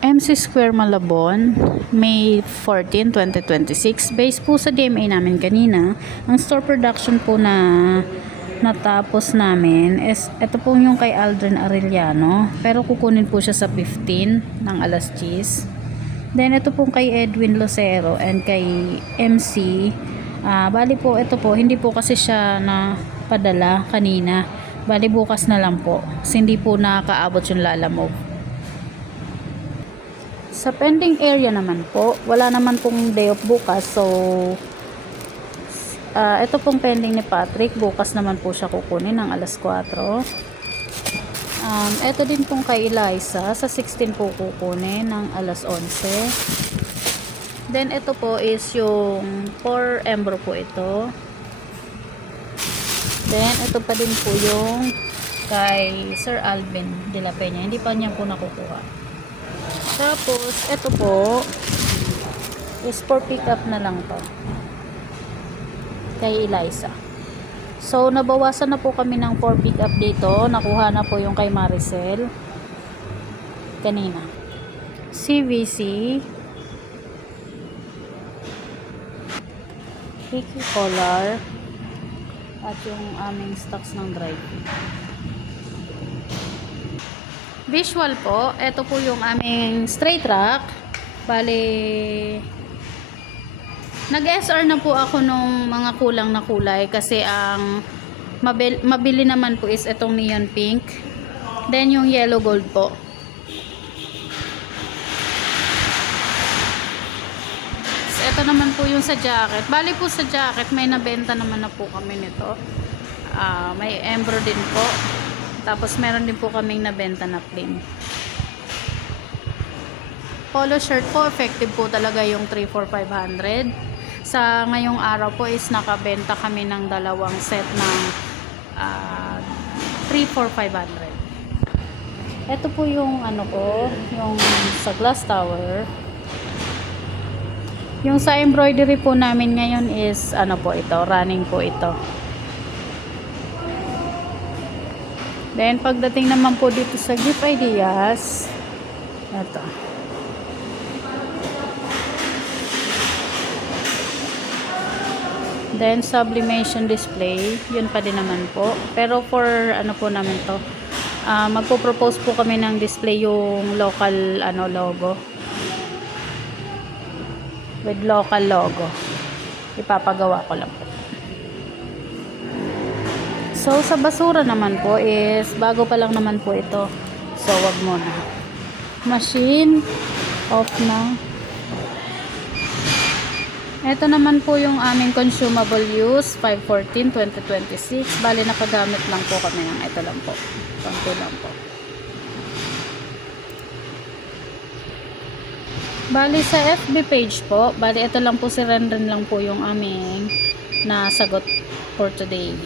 MC Square Malabon, May 14, 2026. Based po sa DMA namin kanina, ang store production po na natapos namin is ito po yung kay Aldrin Arellano, pero kukunin po siya sa 15 ng alas 10. Then ito po kay Edwin Lucero and kay MC. Bali po ito po, hindi po kasi siya na padala kanina. Bali bukas na lang po. Kasi hindi po nakakaabot yung lalamove. Sa pending area naman po, wala naman pong day off bukas. So, ito pong pending ni Patrick. Bukas naman po siya kukunin ng alas 4. Ito din pong kay Eliza. Sa 16 po kukunin ng alas 11. Then, ito po is yung 4 Embro po ito. Then, ito pa din po yung kay Sir Alvin de la Peña. Hindi pa niya po nakukuha. Tapos, ito po is for pick up na lang to kay Eliza. So, nabawasan na po kami ng for pick up dito. Nakuha na po yung kay Maricel kanina. CVC, Ricky Collar, at yung aming stocks ng drive. Visual po, ito po yung aming straight rack. Bali, nag-SR na po ako nung mga kulang na kulay kasi ang mabili naman po is itong neon pink. Then yung yellow gold po. So, ito naman po yung sa jacket. Bali po sa jacket, may nabenta naman na po kami nito. May embro din po. Tapos meron din po kaming nabenta na plain. Polo shirt po, effective po talaga yung 3,4,500. Sa ngayong araw po is nakabenta kami ng dalawang set ng 3,4,500. Ito po yung ano ko, yung sa glass tower. Yung sa embroidery po namin ngayon is ano po ito, running po ito. Then, pagdating naman po dito sa gift ideas, ito. Then, sublimation display, yun pa din naman po. Pero for, ano po naman to, magpo-propose po kami ng display yung local, logo. With local logo. Ipapagawa ko lang po. So, sa basura naman po is, bago pa lang naman po ito. So, wag muna. Machine, off na. Ito naman po yung aming consumable use, 5/14/2026. Bali, nakagamit lang po kami ng ito lang po. Konti lang po. Bali, sa FB page po, bali, ito lang po si Renren lang po yung aming nasagot for today.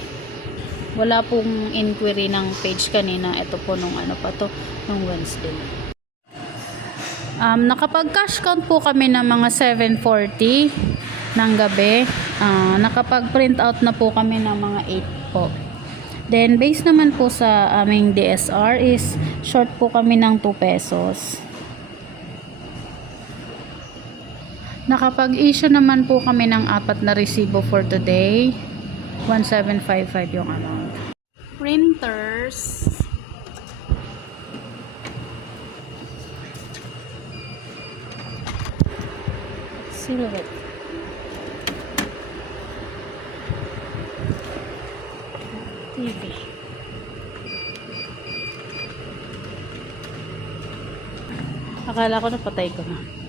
Wala pong inquiry ng page kanina. Ito po nung ano pa to, nung Wednesday. Nakapag-cash count po kami ng mga 7:40 ng gabi. Nakapag-print out na po kami ng mga 8 po. Then, base naman po sa aming DSR is short po kami ng 2 pesos. Nakapag-issue naman po kami ng 4 na resibo for today. 1,755 yung amount. Printers. Silhouette. TV. Akala ko napatay ko na.